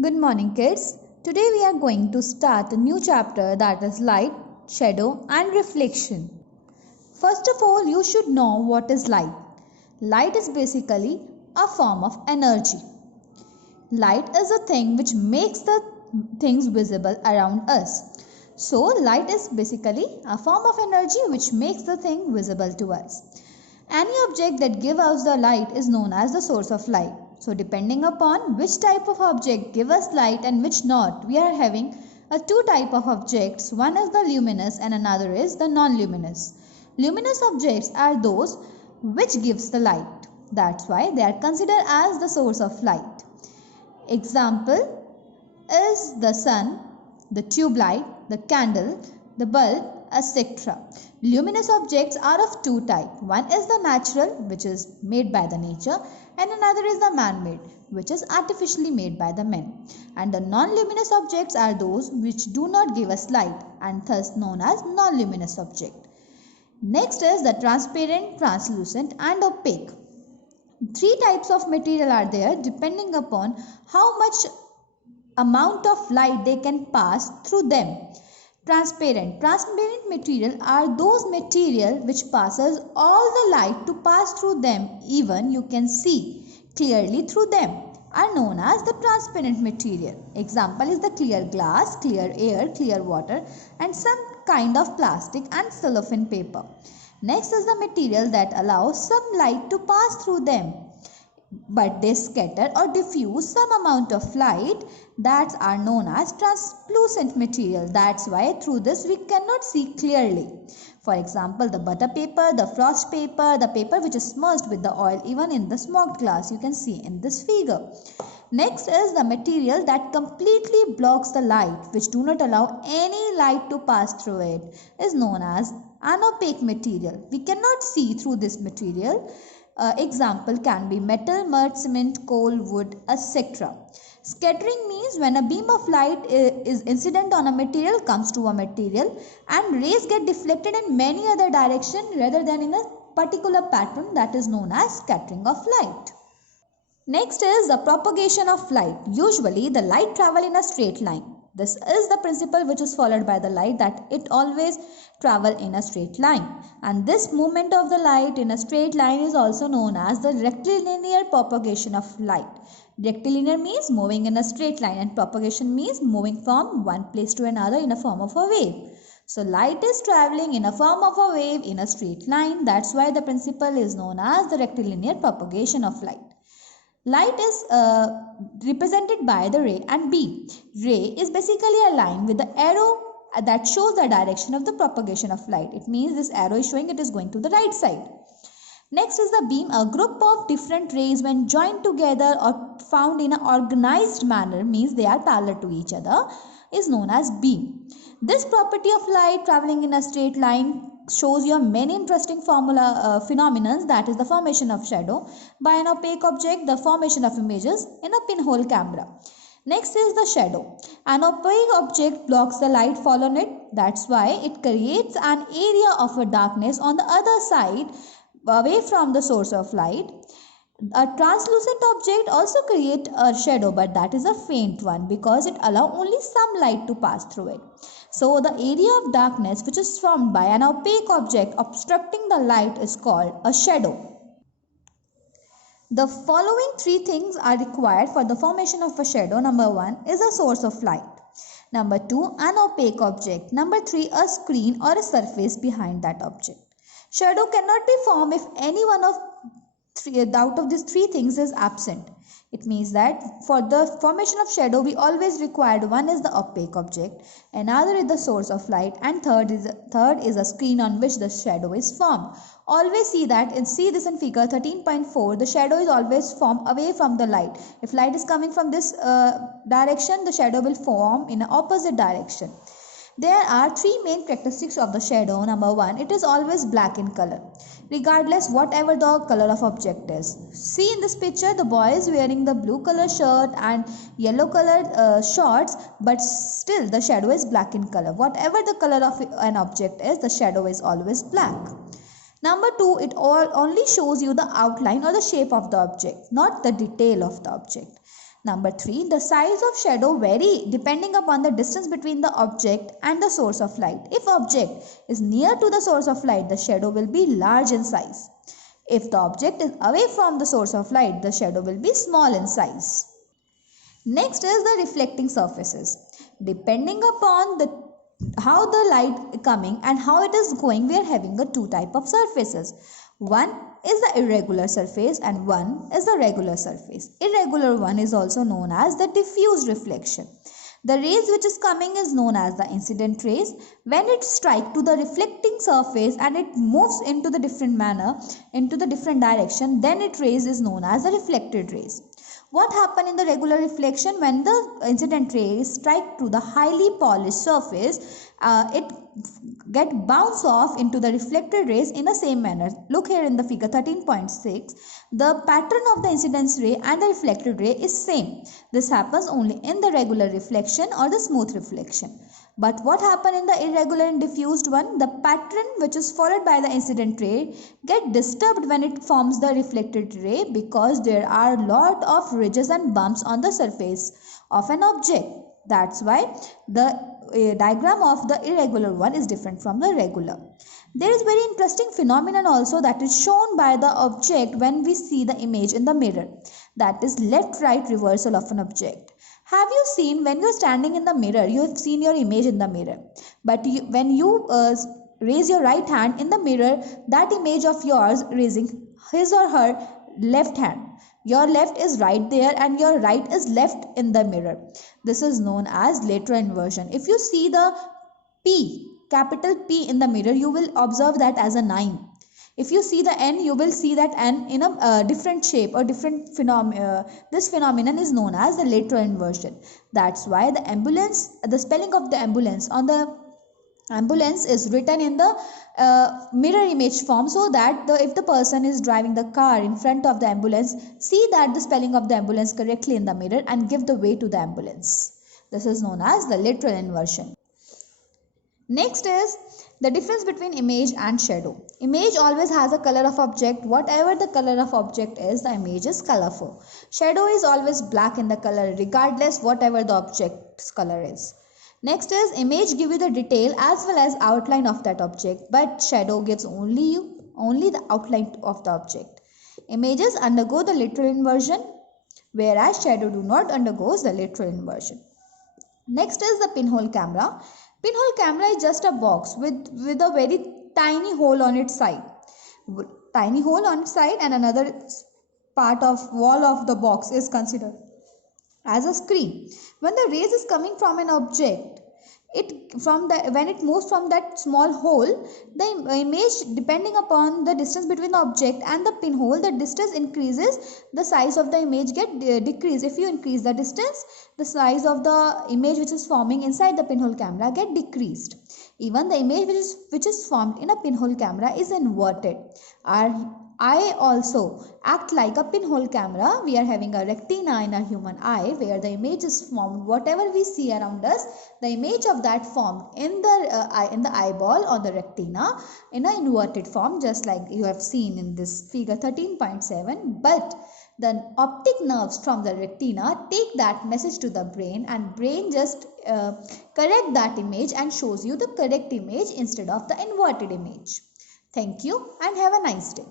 Good morning, kids. Today we are going to start a new chapter that is light, shadow, and reflection. First of all, you should know what is light. Light is basically a form of energy. Light is a thing which makes the things visible around us. So, light is basically a form of energy which makes the thing visible to us. Any object that gives us the light is known as the source of light. So depending upon which type of object give us light and which not, we are having two type of objects. One is the luminous and another is the non-luminous. Luminous objects are those which gives the light. That's why they are considered as the source of light. Example is the sun, the tube light, the candle, the bulb, etc. Luminous objects are of two types. One is the natural, which is made by the nature, and another is the man-made, which is artificially made by the men. And the non-luminous objects are those which do not give us light and thus known as non-luminous object. Next is the transparent, translucent and opaque. Three types of material are there depending upon how much amount of light they can pass through them. Transparent material are those material which passes all the light to pass through them, even you can see clearly through them, are known as the transparent material. Example is the clear glass, clear air, clear water and some kind of plastic and cellophane paper. Next is the material that allows some light to pass through them, but they scatter or diffuse some amount of light, that are known as translucent material. That's why through this we cannot see clearly. For example, the butter paper, the frost paper, the paper which is smudged with the oil, even in the smoked glass you can see in this figure. Next is the material that completely blocks the light, which do not allow any light to pass through it, is known as an opaque material. We cannot see through this material. Example can be metal, mud, cement, coal, wood, etc. Scattering means when a beam of light is incident on a material, comes to a material, and rays get deflected in many other directions rather than in a particular pattern, that is known as scattering of light. Next is the propagation of light. Usually the light travel in a straight line. This is the principle which is followed by the light, that it always travel in a straight line, and this movement of the light in a straight line is also known as the rectilinear propagation of light. Rectilinear means moving in a straight line and propagation means moving from one place to another in a form of a wave. So light is traveling in a form of a wave in a straight line. That's why the principle is known as the rectilinear propagation of light. Light is represented by the ray and beam. Ray is basically a line with the arrow that shows the direction of the propagation of light. It means this arrow is showing it is going to the right side. Next is the beam. A group of different rays when joined together or found in an organized manner, means they are parallel to each other, is known as beam. This property of light traveling in a straight line shows you many interesting phenomena, that is the formation of shadow by an opaque object, the formation of images in a pinhole camera. Next is the shadow. An opaque object blocks the light fall on it. That's why it creates an area of a darkness on the other side away from the source of light. A translucent object also creates a shadow, but that is a faint one because it allows only some light to pass through it. So the area of darkness which is formed by an opaque object obstructing the light is called a shadow. The following three things are required for the formation of a shadow. Number 1 is a source of light. Number 2, an opaque object. Number 3, a screen or a surface behind that object. Shadow cannot be formed if any one of out of these three things is absent. It means that for the formation of shadow we always required, one is the opaque object, another is the source of light, and third is a screen on which the shadow is formed. Always see this in figure 13.4. the shadow is always formed away from the light. If light is coming from this direction, the shadow will form in an opposite direction. There are three main characteristics of the shadow. Number 1, it is always black in color, regardless whatever the color of object is. See in this picture, the boy is wearing the blue color shirt and yellow colored shorts, but still the shadow is black in color. Whatever the color of an object is, the shadow is always black. Number 2, it only shows you the outline or the shape of the object, not the detail of the object. Number 3, the size of shadow vary depending upon the distance between the object and the source of light. If object is near to the source of light, the shadow will be large in size. If the object is away from the source of light, the shadow will be small in size. Next is the reflecting surfaces. Depending upon how the light coming and how it is going, we are having a two type of surfaces. One is the irregular surface and one is the regular surface. Irregular one is also known as the diffuse reflection. The rays which is coming is known as the incident rays. When it strike to the reflecting surface and it moves into the different manner, into the different direction, then it rays is known as the reflected rays. What happen in the regular reflection? When the incident rays strike to the highly polished surface, it get bounce off into the reflected rays in the same manner. Look here in the figure 13.6. The pattern of the incident ray and the reflected ray is same. This happens only in the regular reflection or the smooth reflection. But what happen in the irregular and diffused one? The pattern which is followed by the incident ray get disturbed when it forms the reflected ray, because there are lot of ridges and bumps on the surface of an object. That's why the diagram of the irregular one is different from the regular. There is very interesting phenomenon also that is shown by the object when we see the image in the mirror. That is left-right reversal of an object. Have you seen, when you are standing in the mirror, you have seen your image in the mirror. But when you raise your right hand in the mirror, that image of yours raising his or her left hand. Your left is right there and your right is left in the mirror. This is known as lateral inversion. If you see the P, capital P in the mirror, you will observe that as a 9. If you see the N, you will see that N in a different shape or different phenomenon. This phenomenon is known as the lateral inversion. That's why the spelling of the ambulance on the ambulance is written in the mirror image form, so that if the person is driving the car in front of the ambulance, see that the spelling of the ambulance correctly in the mirror and give the way to the ambulance. This is known as the lateral inversion. Next is the difference between image and shadow. Image always has a color of object. Whatever the color of object is, the image is colorful. Shadow is always black in the color, regardless whatever the object's color is. Next is image give you the detail as well as outline of that object, but shadow gives only the outline of the object. Images undergo the lateral inversion, whereas shadow do not undergo the lateral inversion. Next is the pinhole camera. Pinhole camera is just a box with a very tiny hole on its side. Tiny hole on its side, and another part of wall of the box is considered as a screen. When the rays is coming from an object, when it moves from that small hole, the image, depending upon the distance between the object and the pinhole, the distance increases, the size of the image get decreased. If you increase the distance, the size of the image which is forming inside the pinhole camera get decreased. Even the image which is formed in a pinhole camera is inverted. Our eye also act like a pinhole camera. We are having a retina in our human eye, where the image is formed. Whatever we see around us, the image of that formed in the eyeball or the retina in an inverted form, just like you have seen in this figure 13.7. But the optic nerves from the retina take that message to the brain, and brain just correct that image and shows you the correct image instead of the inverted image. Thank you and have a nice day.